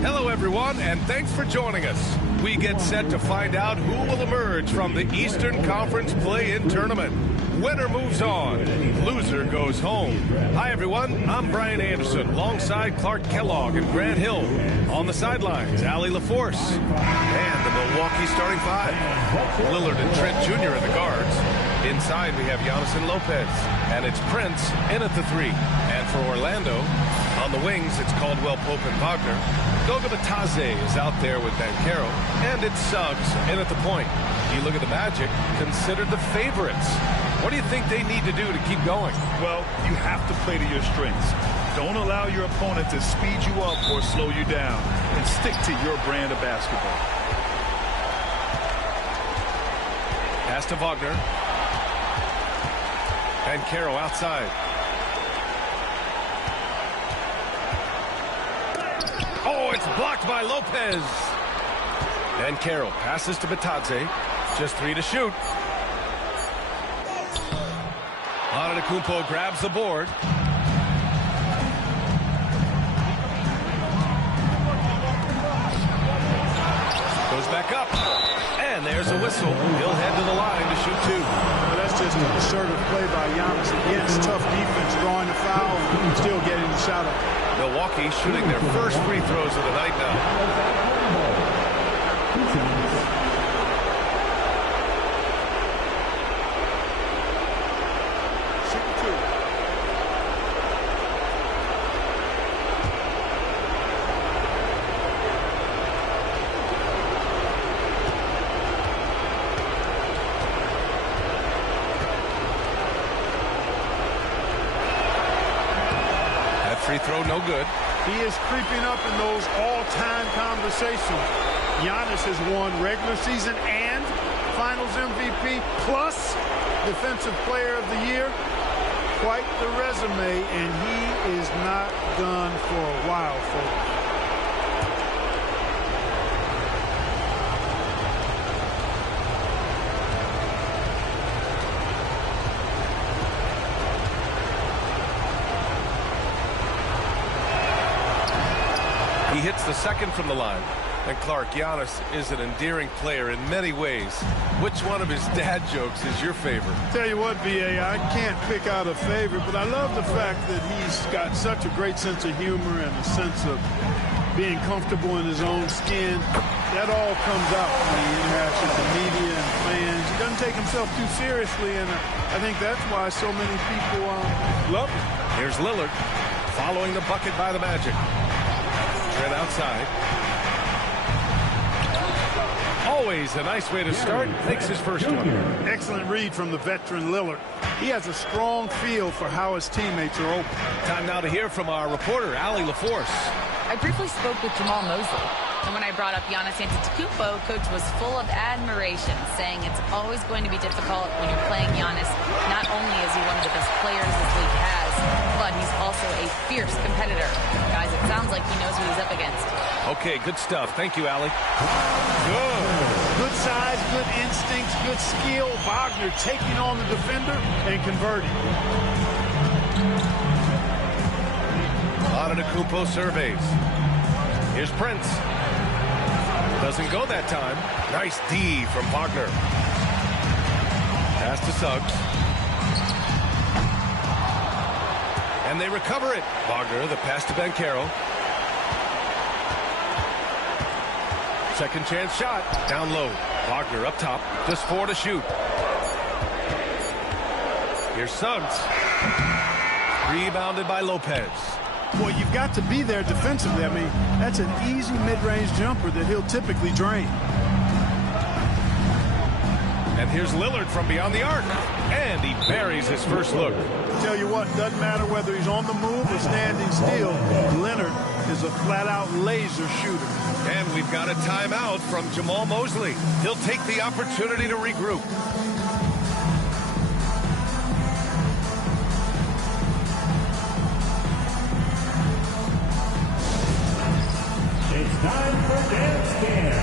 Hello, everyone, and thanks for joining us. We get set to find out who will emerge from the Eastern Conference play-in tournament. Winner moves on. Loser goes home. Hi, everyone. I'm Brian Anderson, alongside Clark Kellogg and Grant Hill. On the sidelines, Allie LaForce. And the Milwaukee starting five. Lillard and Trent Jr. in the guards. Inside, we have Giannis and Lopez. And it's Prince in at the three. And for Orlando, on the wings, it's Caldwell Pope and Wagner. Goga Bitadze is out there with Banchero. And it's Suggs in at the point. You look at the Magic, considered the favorites. What do you think they need to do to keep going? Well, you have to play to your strengths. Don't allow your opponent to speed you up or slow you down. And stick to your brand of basketball. Pass to Wagner. Banchero outside. Oh, it's blocked by Lopez. Banchero passes to Bitadze. Just three to shoot. Antetokounmpo grabs the board. Goes back up. And there's a whistle. He'll head to the line to shoot two. Well, that's just an assertive play by Giannis. Against tough defense, drawing the foul, still getting the shot up. Milwaukee shooting their first free throws of the night now. Free throw, no good. He is creeping up in those all-time conversations. Giannis has won regular season and Finals MVP plus Defensive Player of the Year. Quite the resume, and he is not done for a while, folks. He hits the second from the line. And Clark, Giannis is an endearing player in many ways. Which one of his dad jokes is your favorite? Tell you what, B.A., I can't pick out a favorite, but I love the fact that he's got such a great sense of humor and a sense of being comfortable in his own skin. That all comes out when he interacts with the media and fans. He doesn't take himself too seriously, and I think that's why so many people love him. Here's Lillard following the bucket by the Magic. Trent outside. Always a nice way to start. Makes his first one. Excellent read from the veteran Lillard. He has a strong feel for how his teammates are open. Time now to hear from our reporter, Allie LaForce. I briefly spoke with Jamal Mosley. And when I brought up Giannis Antetokounmpo, Coach was full of admiration, saying it's always going to be difficult when you're playing Giannis. Not only is he one of the best players this league has, but he's also a fierce competitor. Guys, it sounds like he knows what he's up against. Okay, good stuff. Thank you, Allie. Good size, good instincts, good skill. Wagner taking on the defender and converting. Antetokounmpo surveys. Here's Prince. Doesn't go that time. Nice D from Wagner. Pass to Suggs. And they recover it. Wagner, the pass to Banchero. Second chance shot. Down low. Wagner up top. Just four to shoot. Here's Suggs. Rebounded by Lopez. Well, you've got to be there defensively. I mean, that's an easy mid-range jumper that he'll typically drain. And here's Lillard from beyond the arc. And he buries his first look. Tell you what, doesn't matter whether he's on the move or standing still. Leonard is a flat-out laser shooter. And we've got a timeout from Jamal Mosley. He'll take the opportunity to regroup. It's time for Dance Cam.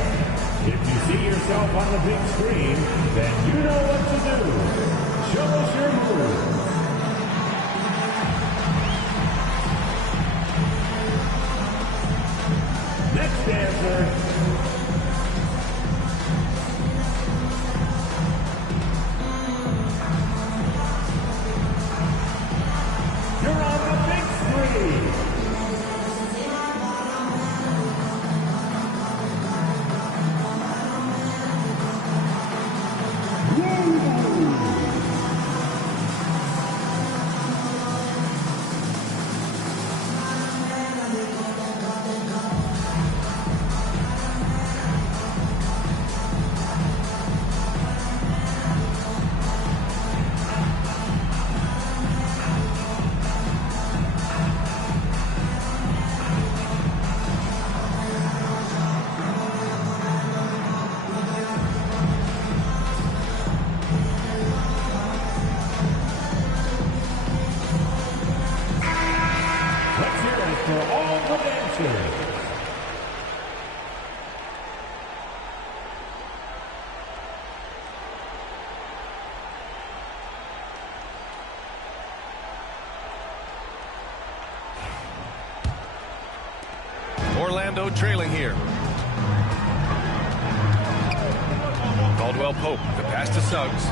If you see yourself on the big screen, then you know what to do. Show us your moves. Next dancer. You're on the big screen. For all the dancers. Orlando trailing here. Caldwell Pope, the pass to Suggs.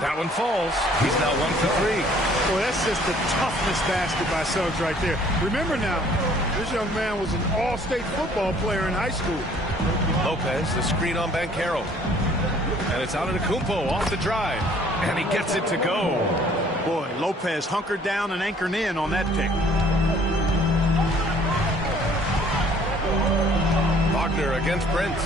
That one falls. He's now 1 for 3. Boy, that's just the toughest basket by Suggs right there. Remember now, this young man was an all-state football player in high school. Lopez, the screen on Banchero. And it's out of Kumpo off the drive. And he gets it to go. Boy, Lopez hunkered down and anchored in on that pick. Wagner against Prince.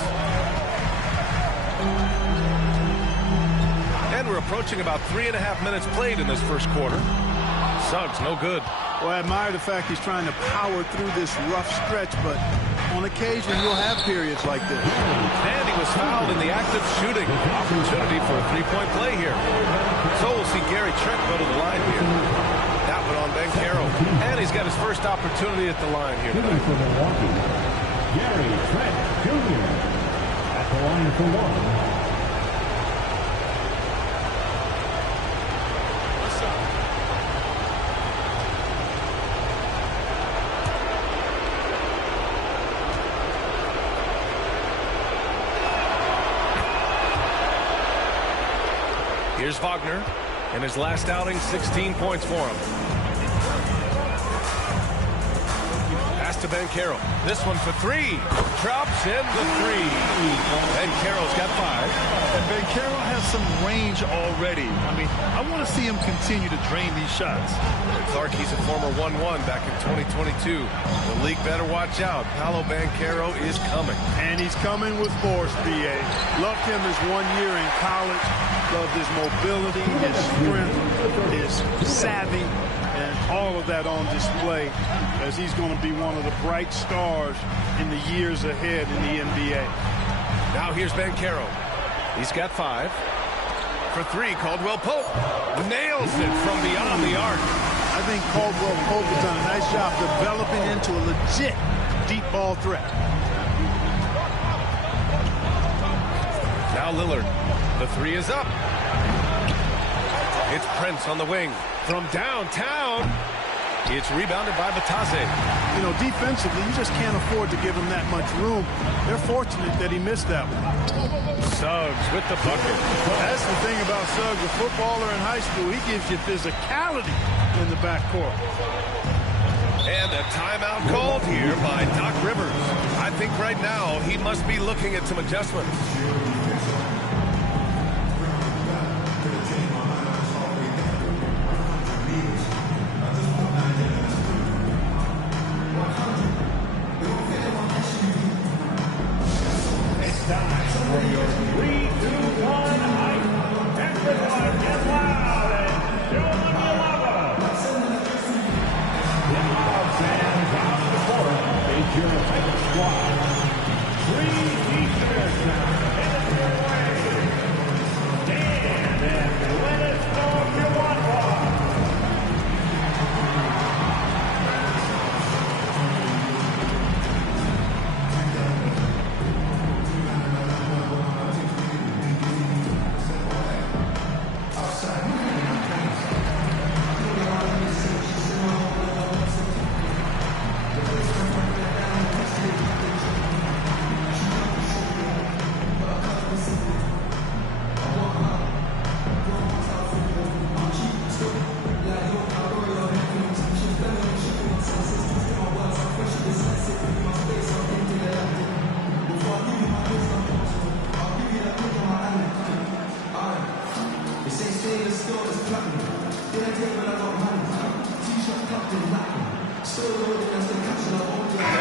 And we're approaching about 3.5 minutes played in this first quarter. Suggs, no good. Well, I admire the fact he's trying to power through this rough stretch, but on occasion you'll have periods like this. And he was fouled in the act of shooting. Opportunity for a three-point play here. So we'll see Gary Trent go to the line here. That one on Banchero. And he's got his first opportunity at the line here tonight. For Milwaukee, Gary Trent Jr. at the line for one. Here's Wagner. In his last outing, 16 points for him. Pass to Banchero. This one for three. Drops in the three. Banchero's got 5. And Banchero has some range already. I mean, I want to see him continue to drain these shots. Clark, he's a former 1-1 back in 2022. The league better watch out. Paolo Banchero is coming. And he's coming with force, B.A. Loved him his 1 year in college. Loved his mobility, his strength, his savvy, and all of that on display as he's going to be one of the bright stars in the years ahead in the NBA. Now here's Banchero. He's got 5. For 3, Caldwell Pope nails it from beyond the arc. I think Caldwell Pope has done a nice job developing into a legit deep ball threat. Now Lillard. The 3 is up. It's Prince on the wing. From downtown, it's rebounded by Batase. You know, defensively, you just can't afford to give him that much room. They're fortunate that he missed that one. Suggs with the bucket. That's the thing about Suggs, a footballer in high school. He gives you physicality in the backcourt. And a timeout called here by Doc Rivers. I think right now he must be looking at some adjustments. For your 3, 2, 1 hype. Everyone get loud and show them your love. The crowd fans out the court. Feature a tight squad. 3 defenders now. And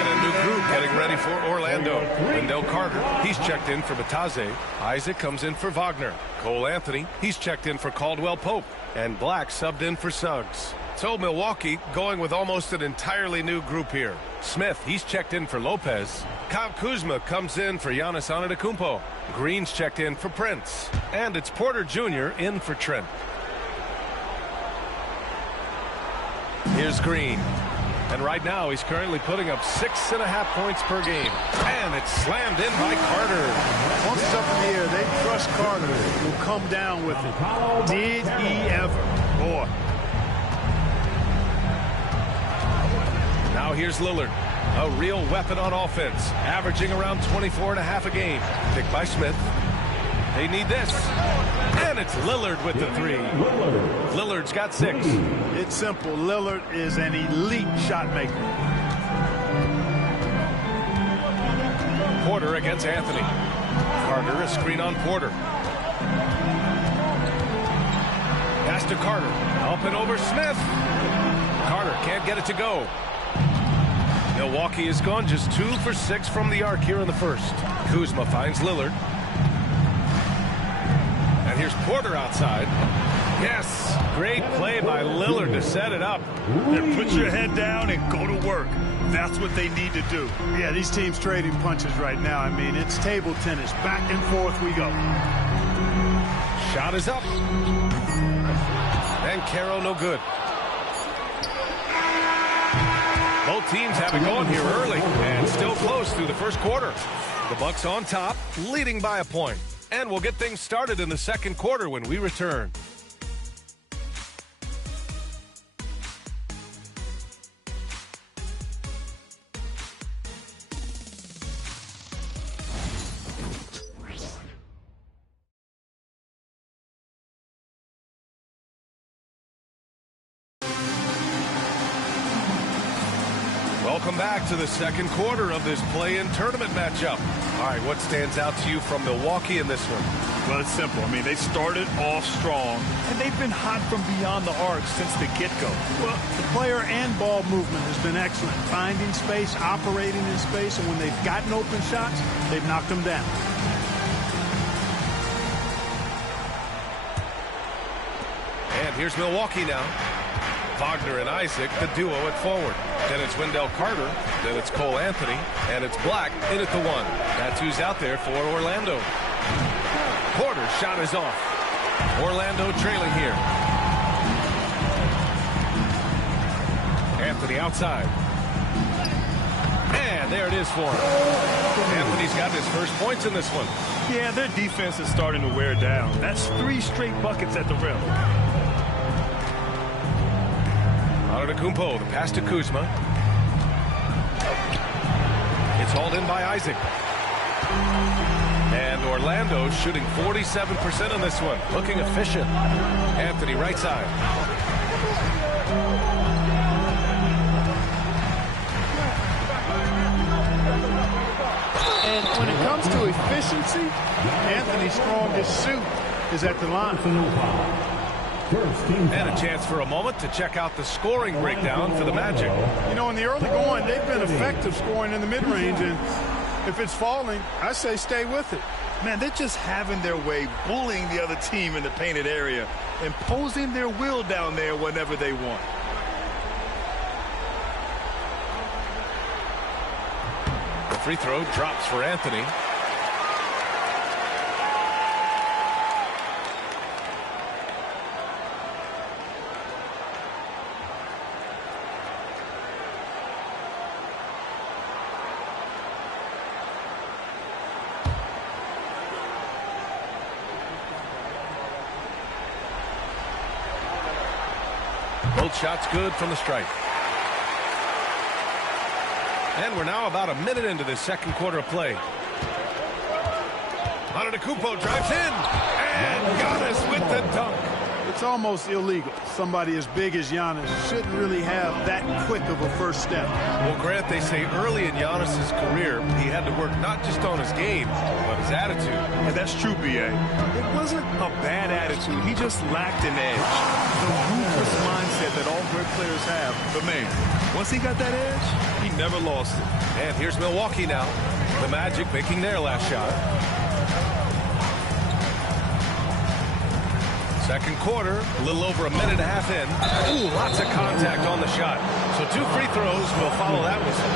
a new group getting ready for Orlando. Wendell Carter, he's checked in for Bataze. Isaac comes in for Wagner. Cole Anthony, he's checked in for Caldwell Pope. And Black subbed in for Suggs. So Milwaukee going with almost an entirely new group here. Smith, he's checked in for Lopez. Kyle Kuzma comes in for Giannis Antetokounmpo. Green's checked in for Prince. And it's Porter Jr. in for Trent. Here's Green. And right now he's currently putting up 6.5 points per game. And it's slammed in by Carter. Once it's up in the air, they trust Carter will come down with it. Did he ever? Boy. Now here's Lillard. A real weapon on offense. Averaging around 24.5 a game. Picked by Smith. They need this. And it's Lillard with the three. Lillard's got 6. It's simple. Lillard is an elite shot maker. Porter against Anthony. Carter, a screen on Porter. Pass to Carter. Up and over Smith. Carter can't get it to go. Milwaukee has gone just 2 for 6 from the arc here in the first. Kuzma finds Lillard. And here's Porter outside. Yes, great play by Lillard to set it up. And put your head down and go to work. That's what they need to do. Yeah, these teams trading punches right now. I mean, it's table tennis. Back and forth we go. Shot is up. And Caro no good. Both teams have it going here early and still close through the first quarter. The Bucks on top, leading by a point. And we'll get things started in the second quarter when we return. Welcome back to the second quarter of this play-in tournament matchup. All right, what stands out to you from Milwaukee in this one? Well, it's simple. I mean, they started off strong, and they've been hot from beyond the arc since the get-go. Well, the player and ball movement has been excellent. Finding space, operating in space, and when they've gotten open shots, they've knocked them down. And here's Milwaukee now. Wagner and Isaac, the duo at forward. Then it's Wendell Carter. Then it's Cole Anthony. And it's Black in at the 1. That's who's out there for Orlando. Porter's shot is off. Orlando trailing here. Anthony outside. And there it is for him. Anthony's got his first points in this one. Yeah, their defense is starting to wear down. That's 3 straight buckets at the rim. Antetokounmpo, the pass to Kuzma. It's hauled in by Isaac. And Orlando shooting 47% on this one. Looking efficient. Anthony right side. And when it comes to efficiency, Anthony's strongest suit is at the line. And a chance for a moment to check out the scoring breakdown for the Magic. You know, in the early going, they've been effective scoring in the mid-range, and if it's falling, I say stay with it. Man, they're just having their way, bullying the other team in the painted area, imposing their will down there whenever they want. The free throw drops for Anthony. Both shots good from the stripe. And we're now about a minute into the second quarter of play. Antetokounmpo drives in. And Giannis with the dunk. It's almost illegal. Somebody as big as Giannis shouldn't really have that quick of a first step. Well, Grant, they say early in Giannis's career, he had to work not just on his game, but his attitude. And that's true, B.A. It wasn't a bad attitude. He just lacked an edge. The ruthless mindset that all great players have. But, man, once he got that edge, he never lost it. And here's Milwaukee now. The Magic making their last shot. Second quarter, a little over a minute and a half in. Ooh, lots of contact on the shot. So 2 free throws will follow that whistle.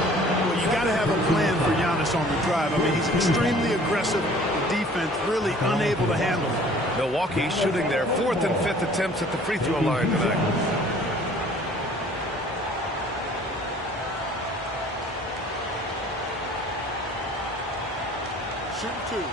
Well, you got to have a plan for Giannis on the drive. I mean, he's extremely aggressive. The defense really unable to handle it. Milwaukee shooting their 4th and 5th attempts at the free throw line tonight. Shoot 2.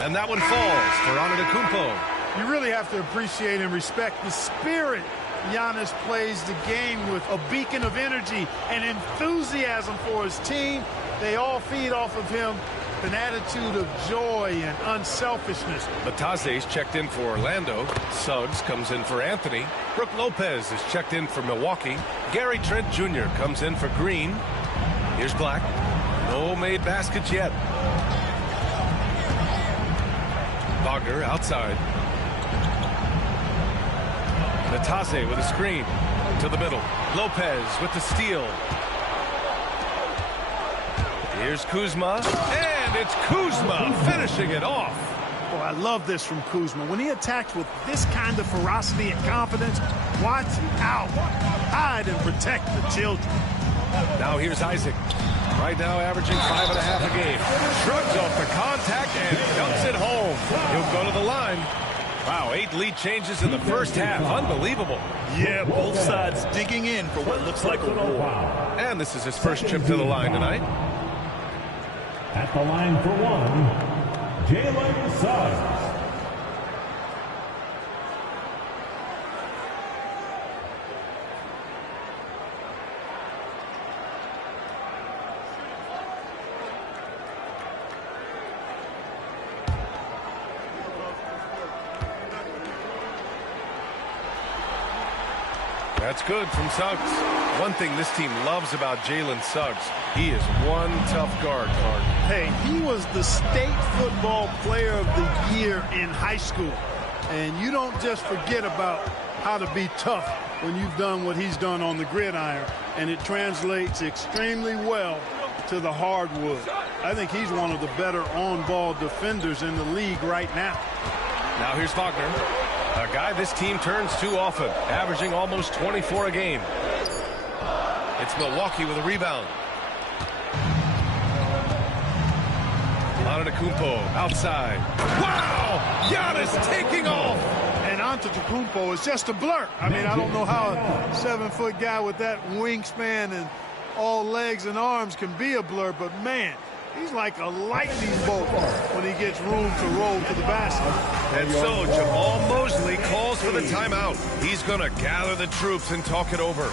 And that one falls for Antetokounmpo. You really have to appreciate and respect the spirit Giannis plays the game with, a beacon of energy and enthusiasm for his team. They all feed off of him, an attitude of joy and unselfishness. Batase's checked in for Orlando. Suggs comes in for Anthony. Brook Lopez is checked in for Milwaukee. Gary Trent Jr. comes in for Green. Here's Black. No made baskets yet. Wagner outside. Batase with a screen to the middle. Lopez with the steal. Here's Kuzma, and it's Kuzma finishing it off. Boy, I love this from Kuzma. When he attacks with this kind of ferocity and confidence, watch out. Hide and protect the children. Now here's Isaac. Right now averaging 5.5 a game. Shrugs off the contact and dumps it home. He'll go to the line. Wow, 8 lead changes in the first half. Unbelievable. Yeah, both sides digging in for what looks like a war. And this is his first trip to the line tonight. At the line for 1, Jalen Suggs. That's good from Suggs. One thing this team loves about Jalen Suggs, he is one tough guard, Clark. Hey, he was the state football player of the year in high school. And you don't just forget about how to be tough when you've done what he's done on the gridiron. And it translates extremely well to the hardwood. I think he's one of the better on-ball defenders in the league right now. Now here's Wagner. A guy this team turns to often, averaging almost 24 a game. It's Milwaukee with a rebound. Antetokounmpo outside. Wow! Giannis taking off! And Antetokounmpo is just a blur. I mean, I don't know how a 7-foot guy with that wingspan and all legs and arms can be a blur, but man, he's like a lightning bolt when he gets room to roll to the basket. And so Jamal Mosley calls for the timeout. He's going to gather the troops and talk it over.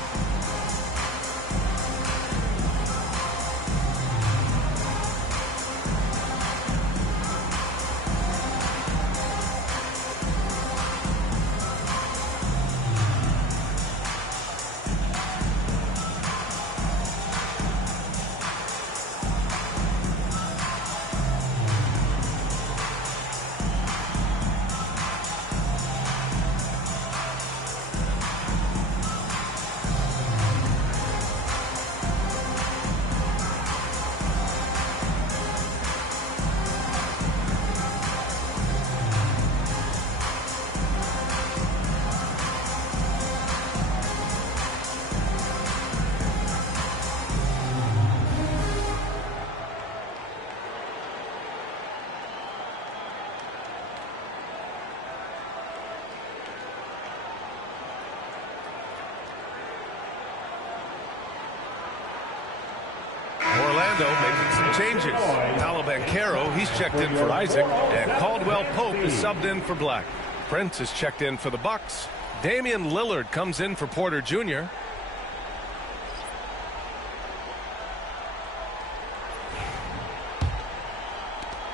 Orlando making some changes. Paolo Banchero, he's checked in for Isaac, and Caldwell Pope is subbed in for Black. Prince is checked in for the Bucks. Damian Lillard comes in for Porter Jr.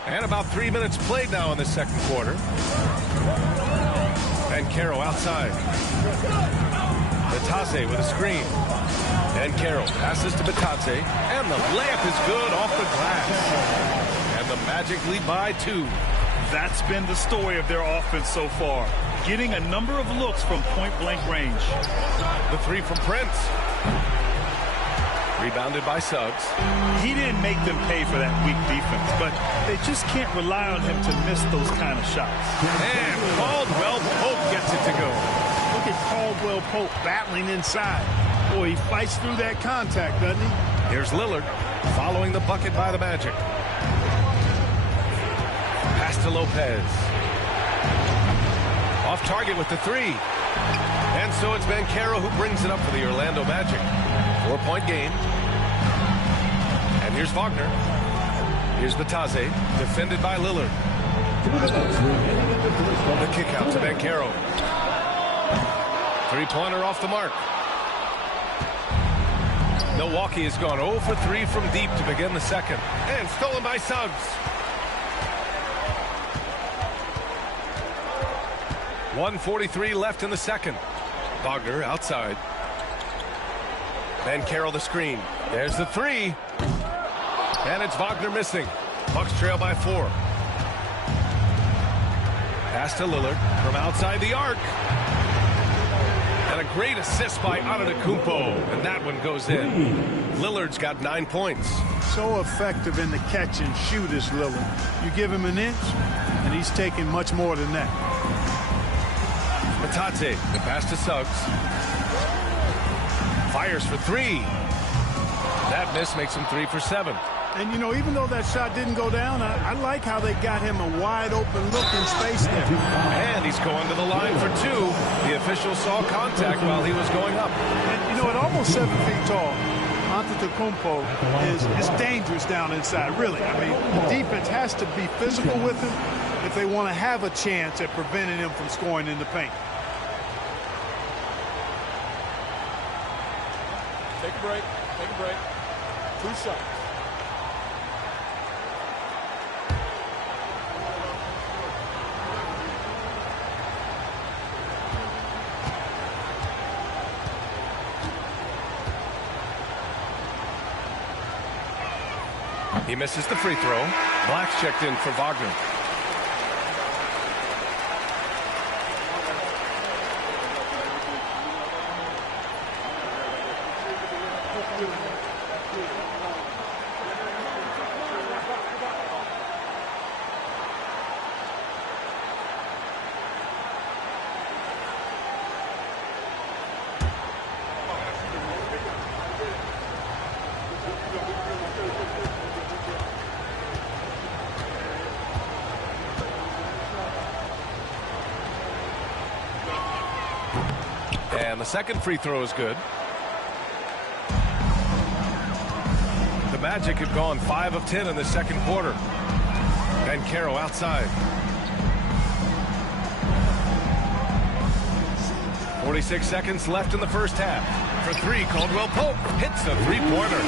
And about 3 minutes played now in the second quarter. Banchero outside. Batadze with a screen. Banchero passes to Batadze, and the layup is good off the glass. And the Magic lead by 2. That's been the story of their offense so far. Getting a number of looks from point-blank range. The 3 from Prince. Rebounded by Suggs. He didn't make them pay for that weak defense, but they just can't rely on him to miss those kind of shots. And Caldwell Pope gets it to go. Look at Caldwell Pope battling inside. Boy, he fights through that contact, doesn't he? Here's Lillard following the bucket by the Magic. Pass to Lopez. Off target with the 3. And so it's Banchero who brings it up for the Orlando Magic. 4-point game. And here's Wagner. Here's Batadze, defended by Lillard. The kick out to Banchero. 3-pointer off the mark. Milwaukee has gone 0 for 3 from deep to begin the second. And stolen by Suggs. 1:43 left in the second. Wagner outside. Banchero the screen. There's the 3. And it's Wagner missing. Bucks trail by 4. Pass to Lillard from outside the arc. And a great assist by Antetokounmpo. And that one goes in. Lillard's got 9 points. So effective in the catch and shoot is Lillard. You give him an inch, and he's taking much more than that. Batadze, the pass to Suggs. Fires for 3. That miss makes him 3 for 7. And, you know, even though that shot didn't go down, I like how they got him a wide-open look in space there. And he's going to the line for 2. The official saw contact while he was going up. And, you know, at almost 7 feet tall, Antetokounmpo is dangerous down inside, really. I mean, the defense has to be physical with him if they want to have a chance at preventing him from scoring in the paint. Take a break. Take a break. 2 shots. He misses the free throw. Black's checked in for Wagner. And the second free throw is good. The Magic have gone 5 of 10 in the second quarter. Banchero outside. 46 seconds left in the first half. For 3, Caldwell Pope hits a 3-pointer.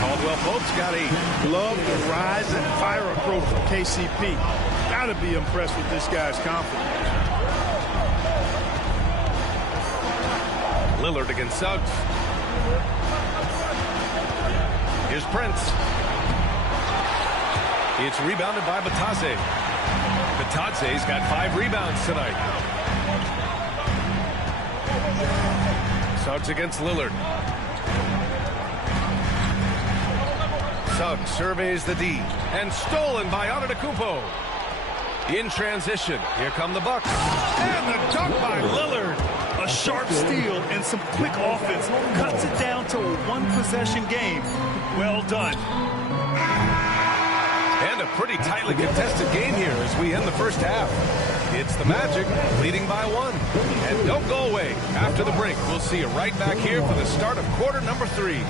Caldwell Pope's got 8. Love the rise and fire approach from KCP. Gotta be impressed with this guy's confidence. Lillard against Suggs. Here's Prince. It's rebounded by Batadze. Batadze's got 5 rebounds tonight. Suggs against Lillard. Suggs surveys the D. And stolen by Antetokounmpo. In transition, here come the Bucks. And the dunk by Lillard. A sharp steal and some quick offense cuts it down to a 1-possession game. Well done. And a pretty tightly contested game here as we end the first half. It's the Magic leading by 1. And don't go away. After the break, we'll see you right back here for the start of quarter number 3.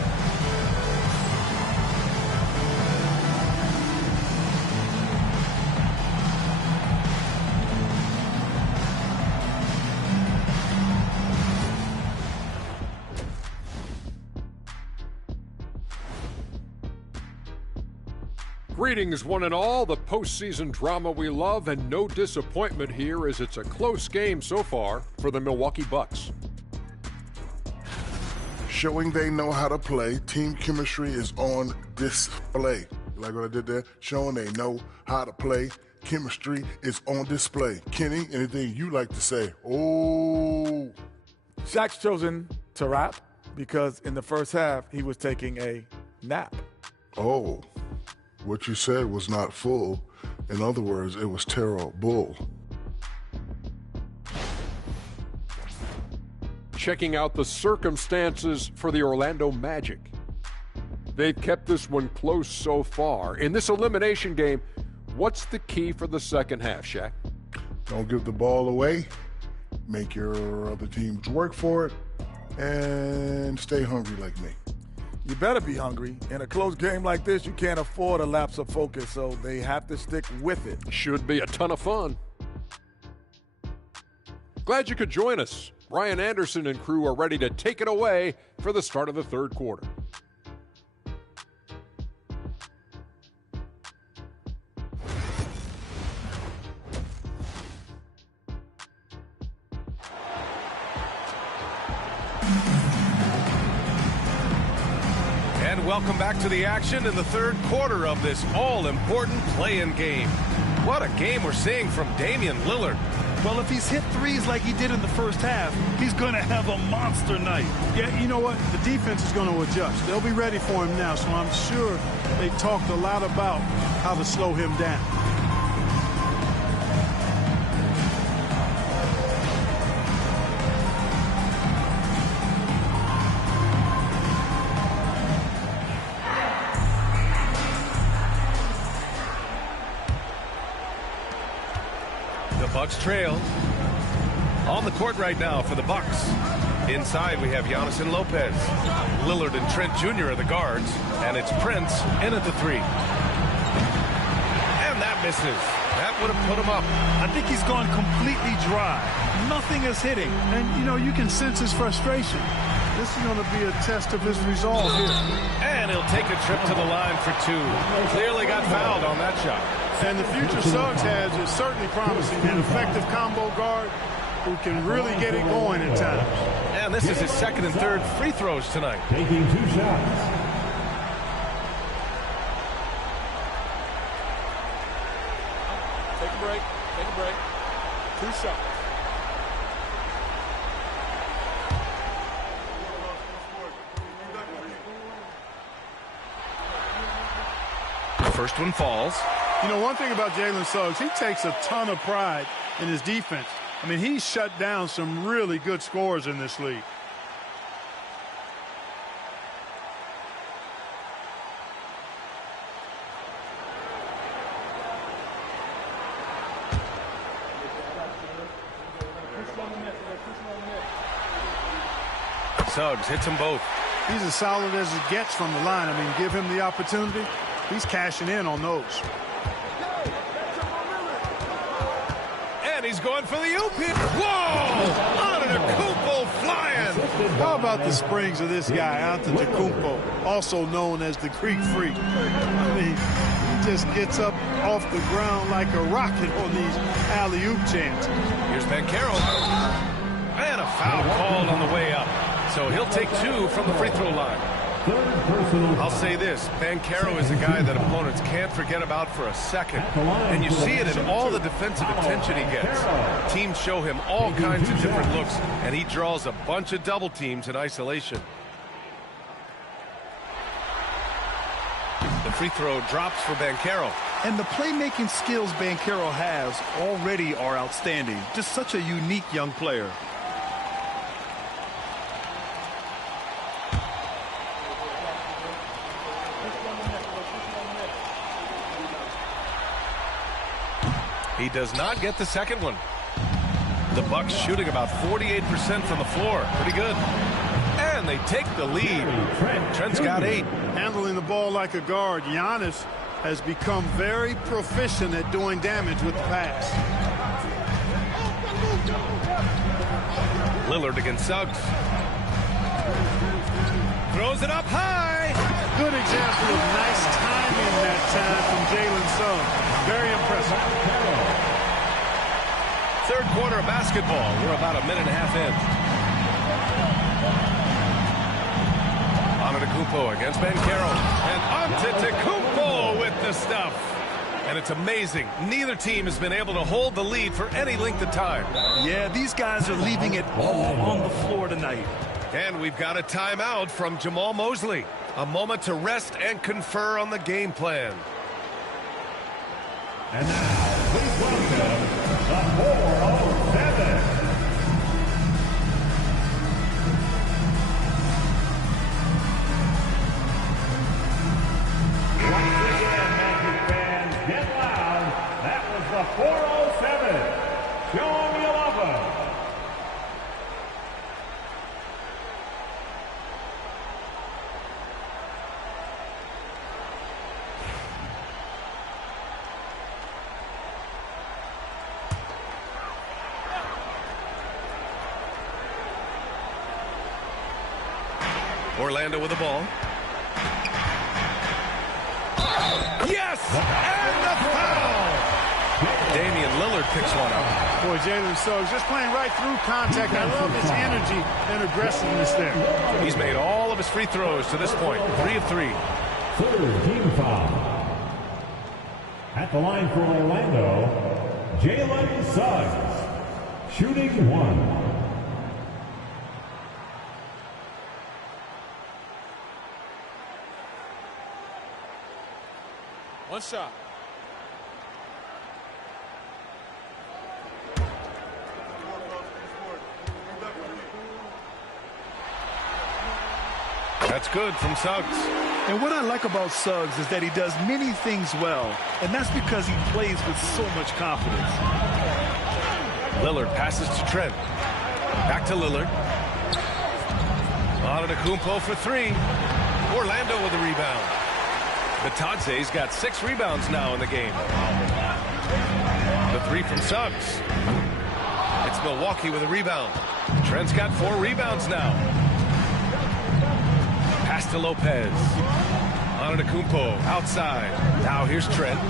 Greetings, one and all. The postseason drama we love, and no disappointment here as it's a close game so far for the Milwaukee Bucks. Showing they know how to play. Team chemistry is on display. You like what I did there? Showing they know how to play. Chemistry is on display. Kenny, anything you like to say? Oh. Shaq's chosen to rap because in the first half, he was taking a nap. Oh. What you said was not full. In other words, it was terrible. Checking out the circumstances for the Orlando Magic. They've kept this one close so far. In this elimination game, what's the key for the second half, Shaq? Don't give the ball away. Make your other teams work for it. And stay hungry like me. You better be hungry. In a close game like this, you can't afford a lapse of focus, so they have to stick with it. Should be a ton of fun. Glad you could join us. Ryan Anderson and crew are ready to take it away for the start of the third quarter. And welcome back to the action in the third quarter of this all-important play-in game. What a game we're seeing from Damian Lillard. Well, if he's hit threes like he did in the first half, he's going to have a monster night. Yeah, you know what? The defense is going to adjust. They'll be ready for him now, so I'm sure they talked a lot about how to slow him down. Bucks trail. On the court right now for the Bucks. Inside we have Giannis and Lopez. Lillard and Trent Jr. are the guards. And it's Prince in at the three. And that misses. That would have put him up. I think he's gone completely dry. Nothing is hitting. And, you know, you can sense his frustration. This is going to be a test of his resolve here. And he'll take a trip to the line for two. Clearly got fouled on that shot. And the future Suggs has is certainly promising. An effective combo guard who can really get it going at times. And this is his second and third free throws tonight. Taking 2 shots. Take a break. Take a break. 2 shots. First one falls. You know, one thing about Jalen Suggs, he takes a ton of pride in his defense. I mean, he's shut down some really good scorers in this league. Suggs hits them both. He's as solid as it gets from the line. I mean, give him the opportunity. He's cashing in on those. And he's going for the oop here. Whoa! Antetokounmpo flying. How about the springs of this guy, Antetokounmpo, also known as the Greek Freak? I mean, he just gets up off the ground like a rocket on these alley-oop chances. Here's Banchero. And a foul called on the way up. So he'll take 2 from the free throw line. I'll say this, Banchero is a guy that opponents can't forget about for a second. And you see it in all the defensive attention he gets. Teams show him all kinds of different looks, and he draws a bunch of double teams in isolation. The free throw drops for Banchero. And the playmaking skills Banchero has already are outstanding. Just such a unique young player. He does not get the second one. The Bucks shooting about 48% from the floor. Pretty good. And they take the lead. Trent's got 8. Handling the ball like a guard, Giannis has become very proficient at doing damage with the pass. Lillard against Suggs. Throws it up high. Good example of nice timing timing that time from Jalen Suggs. Very impressive. Third quarter of basketball. We're about a minute and a half in. Antetokounmpo against Banchero. And Antetokounmpo with the stuff. And it's amazing. Neither team has been able to hold the lead for any length of time. Yeah, these guys are leaving it all on the floor tonight. And we've got a timeout from Jamal Mosley. A moment to rest and confer on the game plan. And now, please welcome the 407. Once again, Magic fans, get loud. That was the 407. Show me your love. Orlando with the ball. Yes! And the foul! Damian Lillard picks one up. Boy, Jalen Suggs just playing right through contact. I love his energy and aggressiveness there. He's made all of his free throws to this point. 3 of 3. Third team foul. At the line for Orlando, Jalen Suggs, shooting 1. One shot. That's good from Suggs. And what I like about Suggs is that he does many things well, and that's because he plays with so much confidence. Lillard passes to Trent. Back to Lillard. Antetokounmpo for 3. Orlando with a rebound. Batadze's got 6 rebounds now in the game. The 3 from Suggs. It's Milwaukee with a rebound. Trent's got 4 rebounds now. Pass to Lopez. Antetokounmpo outside. Now here's Trent.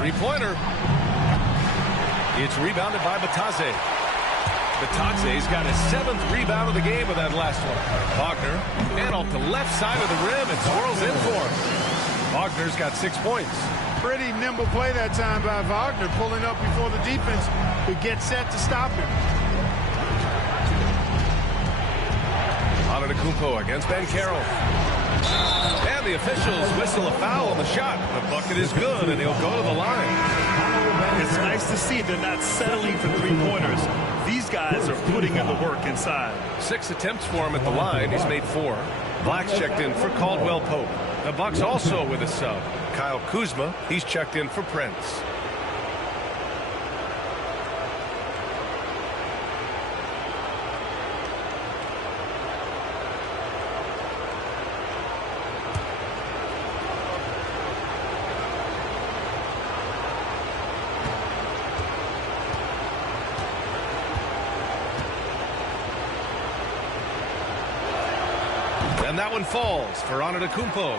3-pointer. It's rebounded by Batadze. Batadze's got his 7th rebound of the game with that last one. Wagner, and off the left side of the rim, and swirls in for him. Wagner's got 6 points. Pretty nimble play that time by Wagner, pulling up before the defense could get set to stop him. Antetokounmpo against Banchero. And the officials whistle a foul on the shot. The bucket is good, and he'll go to the line. It's nice to see they're not settling for 3-pointers. These guys are putting in the work inside. 6 attempts for him at the line. He's made 4. Black's checked in for Caldwell Pope. The Bucks also with a sub. Kyle Kuzma, he's checked in for Prince. And that one falls for Antetokounmpo.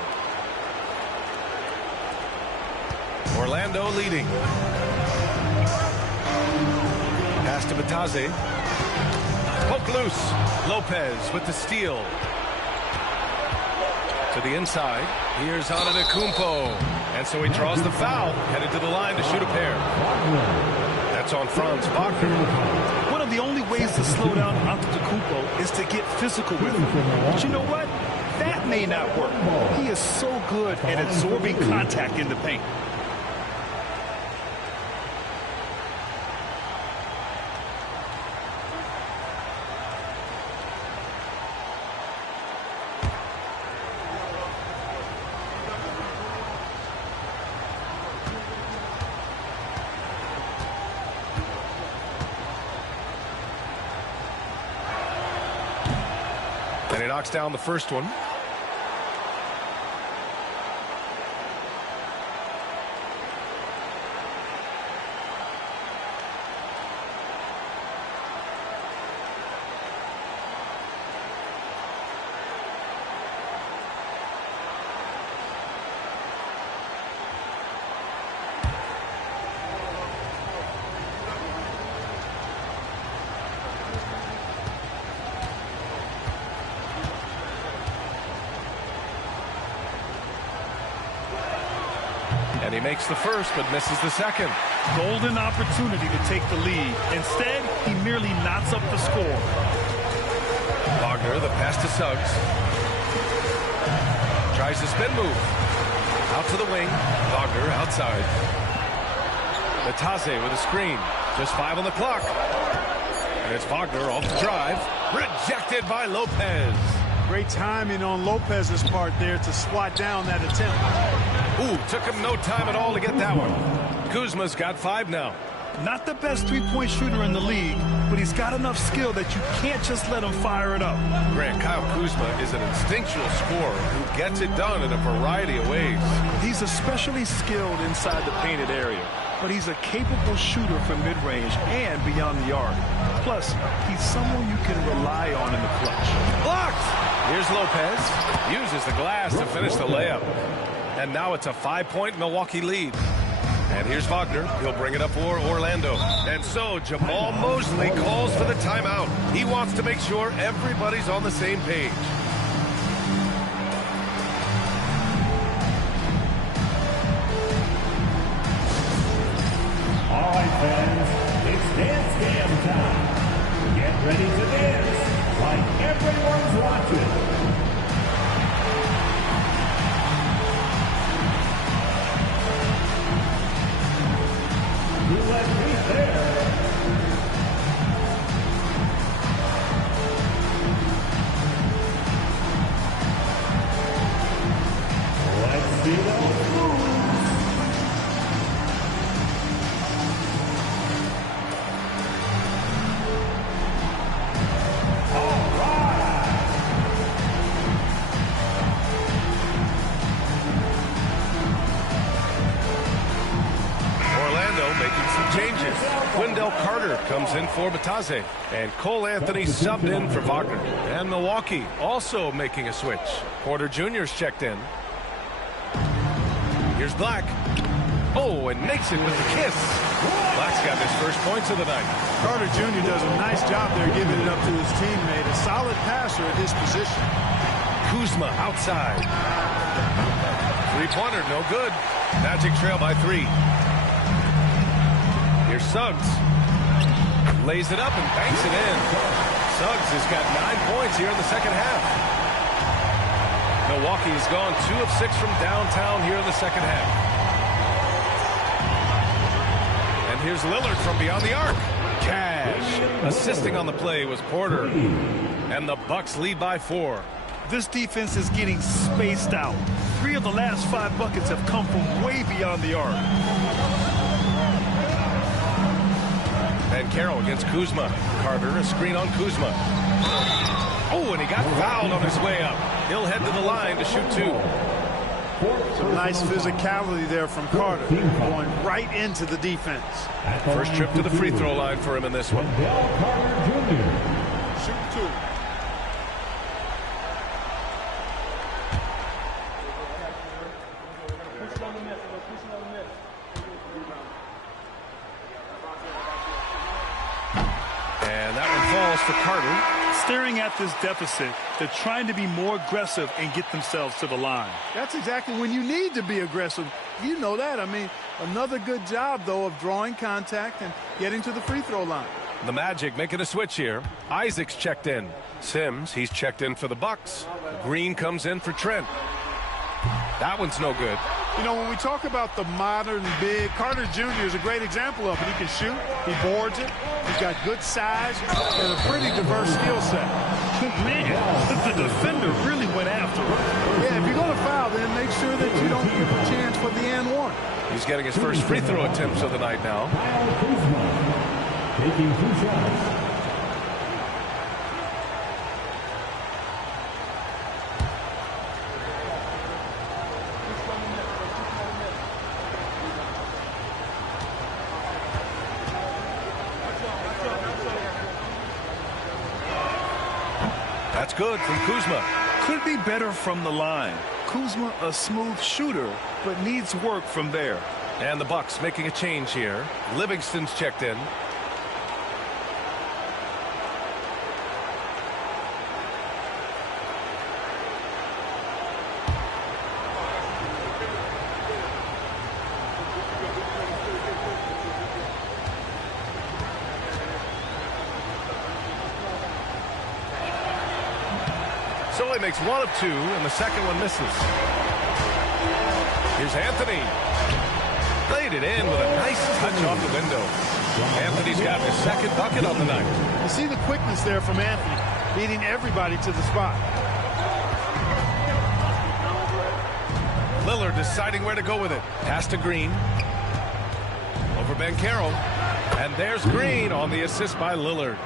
Orlando leading. Pass to Batadze. Poke loose. Lopez with the steal. To the inside. Here's Antetokounmpo. And so he draws the foul. Headed to the line to shoot a pair. That's on Franz Wagner. One of the only ways to slow down Antetokounmpo is to get physical with him. But you know what? That may not work. He is so good at absorbing contact in the paint. And he knocks down the first one. Makes the first, but misses the second. Golden opportunity to take the lead. Instead, he merely knots up the score. Wagner, the pass to Suggs. Tries the spin move. Out to the wing. Wagner outside. Nataze with a screen. Just 5 on the clock. And it's Wagner off the drive. Rejected by Lopez. Great timing on Lopez's part there to swat down that attempt. Ooh, took him no time at all to get that one. Kuzma's got 5 now. Not the best three-point shooter in the league, but he's got enough skill that you can't just let him fire it up. Grant, Kyle Kuzma is an instinctual scorer who gets it done in a variety of ways. He's especially skilled inside the painted area, but he's a capable shooter from mid-range and beyond the arc. Plus, he's someone you can rely on in the clutch. Blocked! Here's Lopez. Uses the glass to finish the layup. And now it's a 5-point Milwaukee lead. And here's Wagner. He'll bring it up for Orlando. And so Jamal Mosley calls for the timeout. He wants to make sure everybody's on the same page. All right, fans, it's dance game time. Get ready to dance like everyone's watching. Let's see those moves. Wendell Carter comes in for Batase. And Cole Anthony subbed in for Wagner. And Milwaukee also making a switch. Porter Jr.'s checked in. Here's Black. Oh, and makes it with the kiss. Black's got his first points of the night. Carter Jr. does a nice job there giving it up to his teammate. A solid passer at his position. Kuzma outside. Three-pointer, no good. Magic trail by 3. Here's Suggs. Lays it up and banks it in. Suggs has got 9 points here in the second half. Milwaukee has gone 2 of 6 from downtown here in the second half. And here's Lillard from beyond the arc. Cash. Assisting on the play was Porter. And the Bucks lead by 4. This defense is getting spaced out. 3 of the last 5 buckets have come from way beyond the arc. And Carroll against Kuzma. Carter, a screen on Kuzma. Oh, and he got fouled on his way up. He'll head to the line to shoot 2. Some nice physicality there from Carter, going right into the defense. First trip to the free throw line for him in this one. Shoot 2. For Carter. Staring at this deficit, they're trying to be more aggressive and get themselves to the line. That's exactly when you need to be aggressive. You know that. I mean, another good job, though, of drawing contact and getting to the free throw line. The Magic making a switch here. Isaac's checked in. Sims, he's checked in for the Bucks. Green comes in for Trent. That one's no good. You know, when we talk about the modern big, Carter Jr. is a great example of it. He can shoot, he boards it, he's got good size, and a pretty diverse skill set. Man, the defender really went after him. Yeah, if you're going to foul, then make sure that you don't give a chance for the and one. He's getting his first free throw attempts of the night now. Taking 2 shots. That's good from Kuzma. Could be better from the line. Kuzma, a smooth shooter, but needs work from there. And the Bucks making a change here. Livingston's checked in. only makes one of two, and the second one misses. Here's Anthony. Laid it in with a nice touch off the window. Anthony's got his second bucket on the night. You see the quickness there from Anthony, beating everybody to the spot. Lillard deciding where to go with it. Pass to Green. Over Banchero. And there's Green on the assist by Lillard.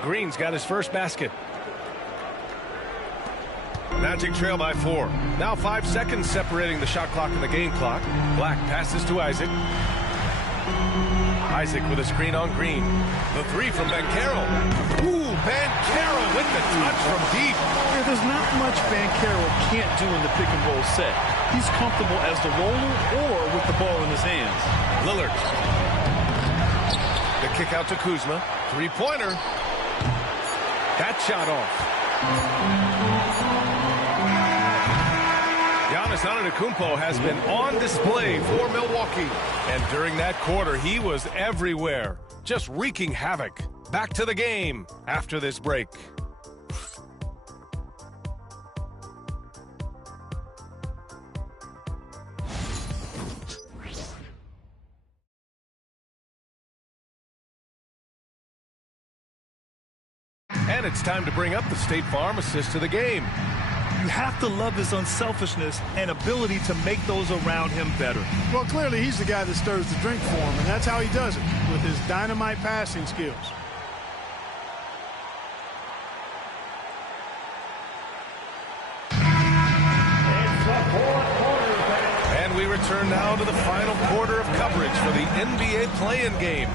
Green's got his first basket. Magic trail by 4. Now 5 seconds separating the shot clock and the game clock. Black passes to Isaac. Isaac with a screen on Green. The three from Banchero. Ooh, Banchero with the touch from deep. Yeah, there's not much Banchero can't do in the pick and roll set. He's comfortable as the roller or with the ball in his hands. Lillard. The kick out to Kuzma. Three-pointer. That shot off. Giannis Antetokounmpo has been on display for Milwaukee. And during that quarter, he was everywhere, just wreaking havoc. Back to the game after this break. And it's time to bring up the State Farm assist to the game. You have to love his unselfishness and ability to make those around him better. Well, clearly he's the guy that stirs the drink for him, and that's how he does it, with his dynamite passing skills. And we return now to the final quarter of coverage for the NBA play-in game.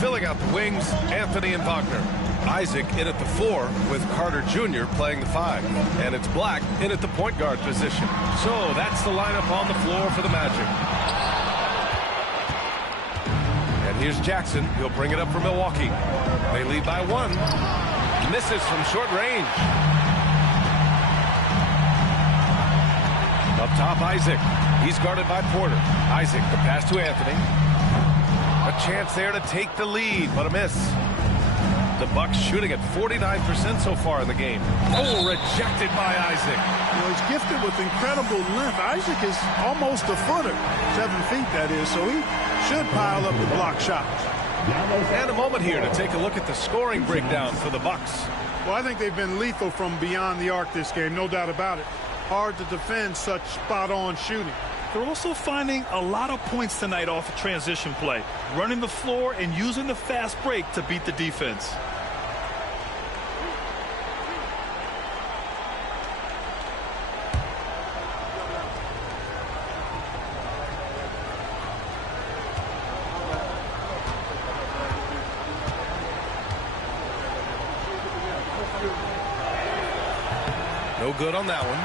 Filling out the wings, Anthony and Wagner. Isaac in at the 4 with Carter Jr. playing the 5. And it's Black in at the point guard position. So that's the lineup on the floor for the Magic. And here's Jackson. He'll bring it up for Milwaukee. They lead by 1. Misses from short range. Up top, Isaac. He's guarded by Porter. Isaac, the pass to Anthony. A chance there to take the lead, but a miss. The Bucks shooting at 49% so far in the game. Oh, rejected by Isaac. You know, he's gifted with incredible length. Isaac is almost a footer, 7 feet that is, so he should pile up the block shots. And a moment here to take a look at the scoring breakdown for the Bucks. Well, I think they've been lethal from beyond the arc this game, no doubt about it. Hard to defend such spot-on shooting. They're also finding a lot of points tonight off of transition play, running the floor and using the fast break to beat the defense. No good on that one.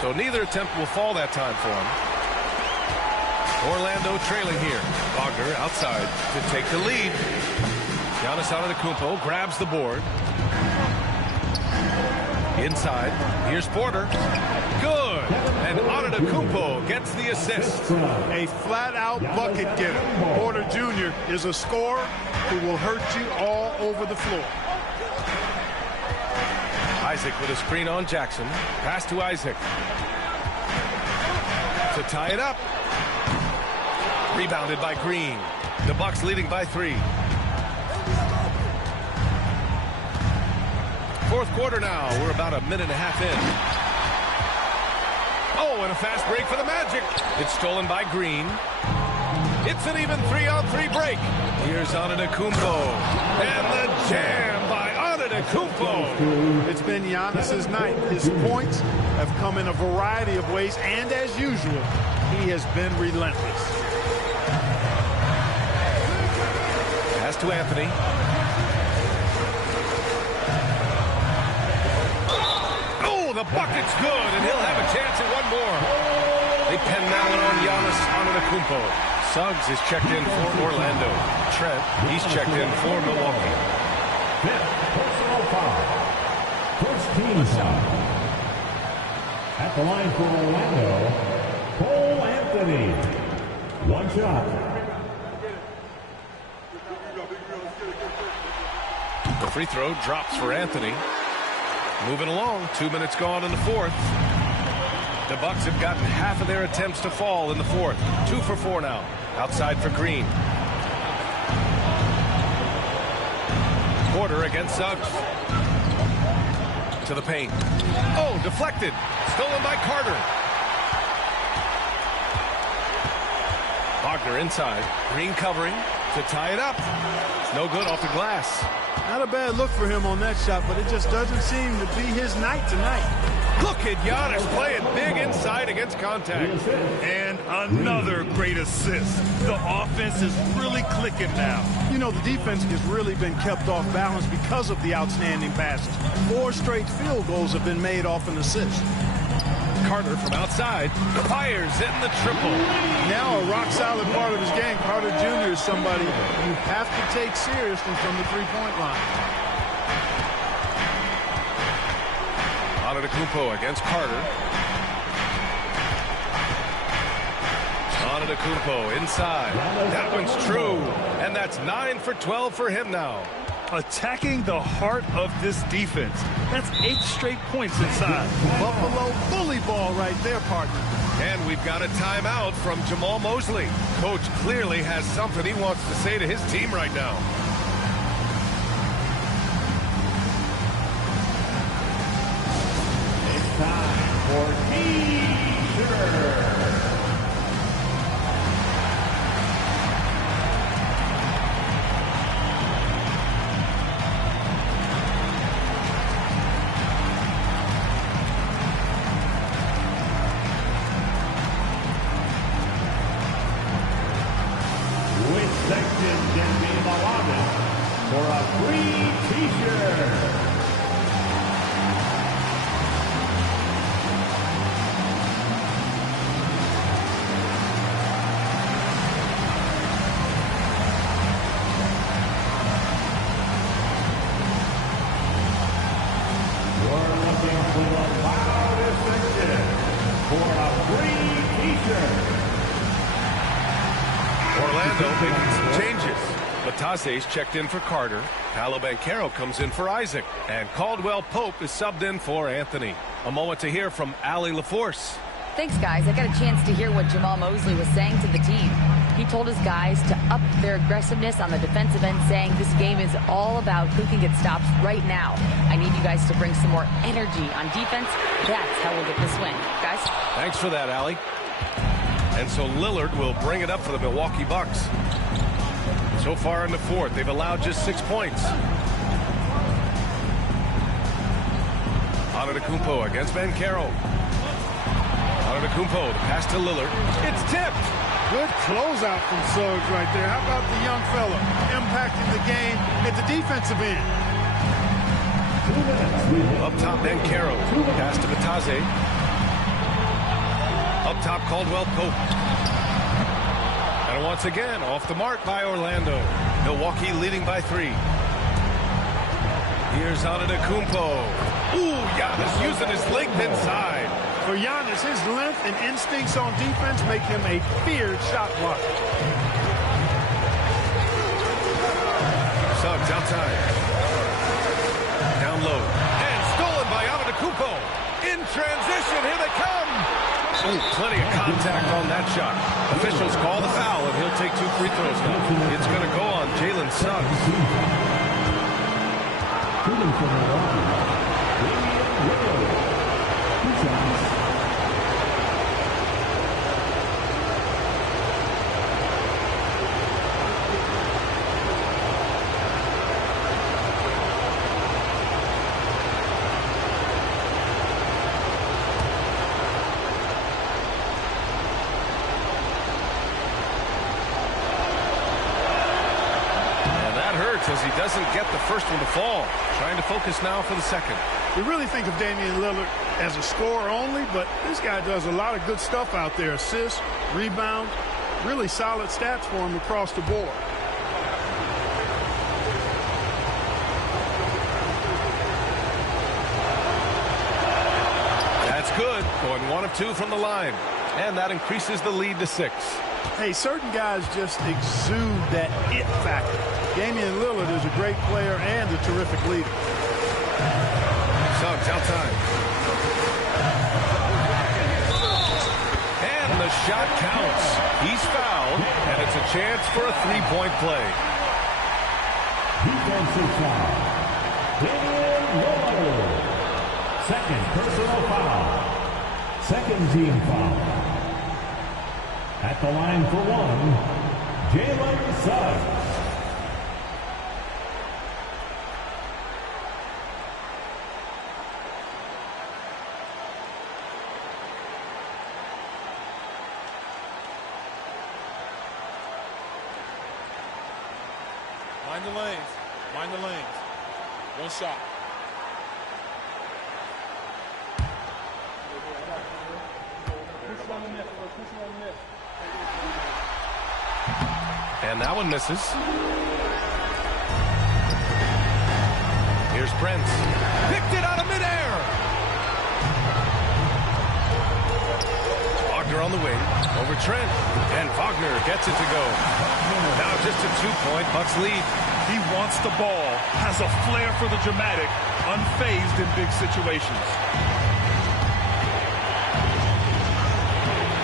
So neither attempt will fall that time for him. Orlando trailing here. Wagner outside to take the lead. Giannis Antetokounmpo grabs the board. Inside. Here's Porter. Good. And Antetokounmpo gets the assist. A flat-out bucket getter. Porter Jr. is a scorer who will hurt you all over the floor. Isaac with a screen on Jackson. Pass to Isaac. To tie it up. Rebounded by Green. The Bucks leading by 3. Fourth quarter now. We're about a minute and a half in. Oh, and a fast break for the Magic. It's stolen by Green. It's an even 3-on-3 break. Here's Antetokounmpo. And the jam by Antetokounmpo. It's been Giannis's night. His points have come in a variety of ways, and as usual, he has been relentless. Pass to Anthony. The bucket's good, and he'll have a chance at one more. They pen that one on Giannis Antetokounmpo. Suggs is checked in for Orlando. Trent, he's checked in for Milwaukee. Fifth personal foul. First team foul. At the line for Orlando, Cole Anthony. One shot. The free throw drops for Anthony. Moving along, 2 minutes gone in the fourth. The Bucks have gotten half of their attempts to fall in the fourth. 2 for 4 now. Outside for Green. Porter against Suggs. To the paint. Oh, deflected. Stolen by Carter. Wagner inside. Green covering to tie it up. It's no good off the glass. Not a bad look for him on that shot, but it just doesn't seem to be his night tonight. Look at Giannis playing big inside against contact. And another great assist. The offense is really clicking now. You know, the defense has really been kept off balance because of the outstanding passes. 4 straight field goals have been made off an assist. Carter from outside fires in the triple. Now a rock-solid part of his game. Carter Jr. is somebody you have to take seriously from the three-point line. Antetokounmpo against Carter. Antetokounmpo inside. That one's true. And that's 9 for 12 for him now. Attacking the heart of this defense. That's 8 straight points inside. Buffalo bully ball right there, partner. And we've got a timeout from Jamal Mosley. Coach clearly has something he wants to say to his team right now. It's time for T-shirt. For a free T-shirt. We're looking for the loudest section for a free T-shirt. Orlando making some changes. Batase's checked in for Carter. Paolo Banchero comes in for Isaac. And Caldwell Pope is subbed in for Anthony. A moment to hear from Allie LaForce. Thanks, guys. I got a chance to hear what Jamal Mosley was saying to the team. He told his guys to up their aggressiveness on the defensive end, saying this game is all about who can get stops right now. I need you guys to bring some more energy on defense. That's how we'll get this win. Guys? Thanks for that, Allie. And so Lillard will bring it up for the Milwaukee Bucks. So far in the fourth, they've allowed just 6 points. Antetokounmpo against Banchero. Antetokounmpo, the pass to Lillard. It's tipped. Good closeout from Suggs right there. How about the young fella impacting the game at the defensive end? Up top, Banchero. Pass to Batase. Up top, Caldwell Pope. And once again, off the mark by Orlando. Milwaukee leading by 3. Here's Antetokounmpo. Ooh, Giannis using his length inside. For Giannis, his length and instincts on defense make him a feared shot blocker. Suggs outside. Down low. And stolen by Antetokounmpo. In transition, here they come. Ooh, plenty of contact on that shot. Officials call the foul, and he'll take 2 free throws now. It's going to go on Jalen Suggs. As he doesn't get the first one to fall. Trying to focus now for the second. You really think of Damian Lillard as a scorer only, but this guy does a lot of good stuff out there. Assists, rebounds, really solid stats for him across the board. That's good. Going 1 of 2 from the line. And that increases the lead to 6. Hey, certain guys just exude that it factor. Damian Lillard is a great player and a terrific leader. Suggs outside. And the shot counts. He's fouled, and it's a chance for a three-point play. Defensive foul. Damian Lillard. Second personal foul. Second team foul. At the line for one, Jalen Suggs. Mind the lanes. Mind the lanes. One shot. And that one misses. Here's Prince. Picked it out of midair. Wagner on the wing. Over Trent. And Wagner gets it to go. Now just a 2-point Bucks lead. He wants the ball, has a flair for the dramatic, unfazed in big situations.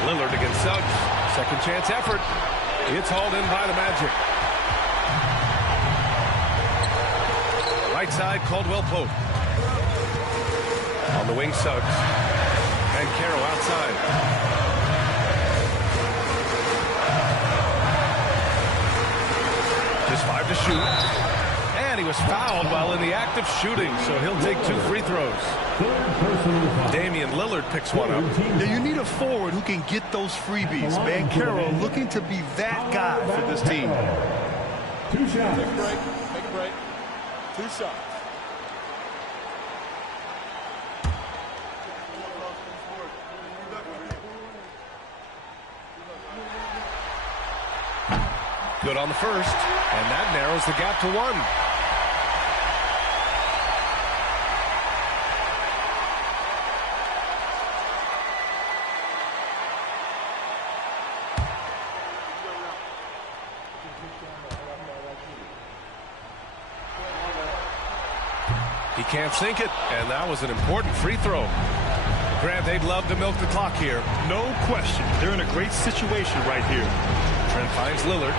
Lillard against Suggs. Second chance effort. It's hauled in by the Magic. Right side, Caldwell Pope. On the wing, Suggs. And Caro outside. Just 5 to shoot. And he was fouled while in the act of shooting, so he'll take 2 free throws. Damian Lillard picks one up. Now you need a forward who can get those freebies. Banchero looking to be that guy for this team. 2 shots. Take a break. Take a break. 2 shots. Good on the first, and that narrows the gap to 1. He can't sink it, and that was an important free throw. Grant, they'd love to milk the clock here. No question. They're in a great situation right here. Trent finds Lillard.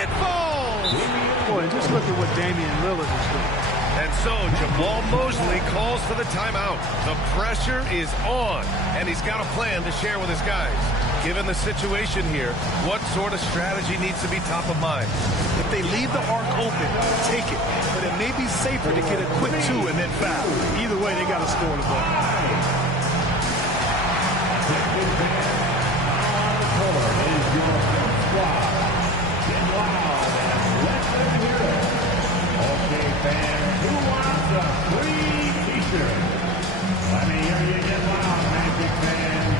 It falls! Boy, just look at what Damian Lillard is doing. And so Jamal Mosley calls for the timeout. The pressure is on, and he's got a plan to share with his guys. Given the situation here, what sort of strategy needs to be top of mind? If they leave the arc open, take it. But it may be safer to get a quick 2 and then foul. Either way, they got to score the ball. Okay, fans, who wants a free t-shirt? Let me hear you get loud, Magic fans.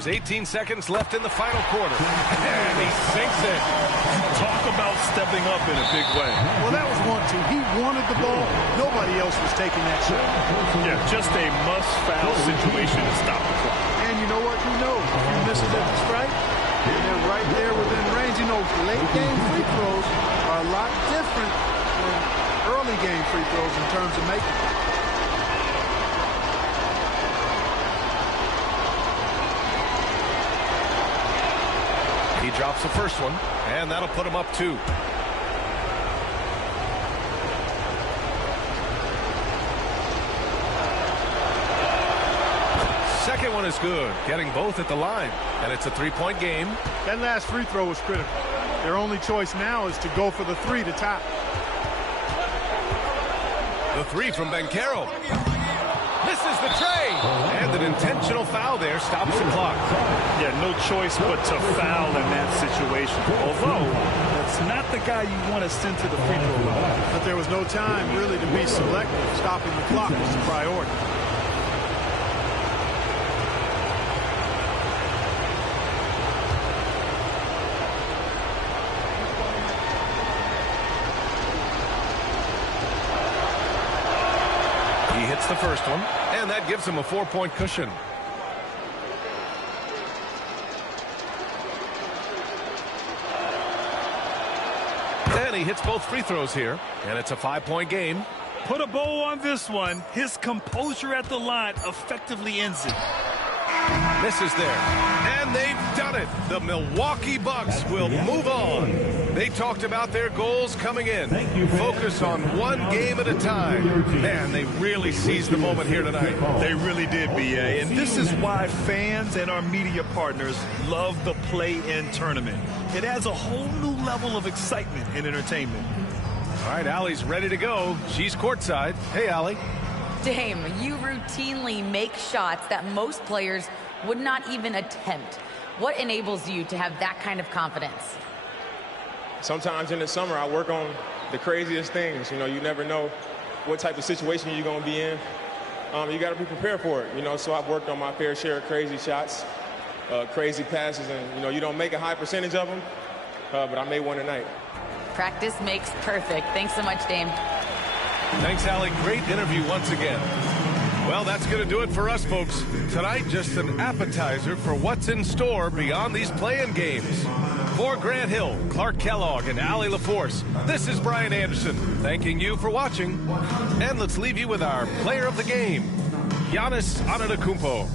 There's 18 seconds left in the final quarter. And he sinks it. Talk about stepping up in a big way. Well, that was 1-2. He wanted the ball. Nobody else was taking that shot. Yeah, just a must-foul situation to stop the clock. And you know what? Who knows? If he misses at the strike, and they're right there within range. You know, late-game free throws are a lot different than early-game free throws in terms of making them. He drops the first one, and that'll put him up 2. Second one is good, getting both at the line, and it's a 3-point game. That last free throw was critical. Their only choice now is to go for the 3 to tie. The 3 from Banchero. Misses the tray. And an intentional foul there stops the clock. Yeah, no choice but to foul in that situation. Although, that's not the guy you want to send to the free throw line. But there was no time really to be selective. Stopping the clock was the priority. He hits the first one, and that gives him a 4-point cushion. And he hits both free throws here, and it's a 5-point game. Put a bow on this one. His composure at the line effectively ends it. Misses there. And they've done it. The Milwaukee Bucks will move on. They talked about their goals coming in. Focus on one game at a time. Man, they really seized the moment here tonight. They really did, BA. And this is why fans and our media partners love the play-in tournament. It adds a whole new level of excitement and entertainment. All right, Allie's ready to go. She's courtside. Hey, Allie. Dame, you routinely make shots that most players would not even attempt. What enables you to have that kind of confidence? Sometimes in the summer, I work on the craziest things. You know, you never know what type of situation you're going to be in. You got to be prepared for it. You know, so I've worked on my fair share of crazy shots, crazy passes, and, you know, you don't make a high percentage of them, but I made one tonight. Practice makes perfect. Thanks so much, Dame. Thanks, Allie. Great interview once again. Well, that's going to do it for us, folks. Tonight, just an appetizer for what's in store beyond these play-in games. For Grant Hill, Clark Kellogg, and Allie LaForce, this is Brian Anderson, thanking you for watching. And let's leave you with our player of the game, Giannis Antetokounmpo.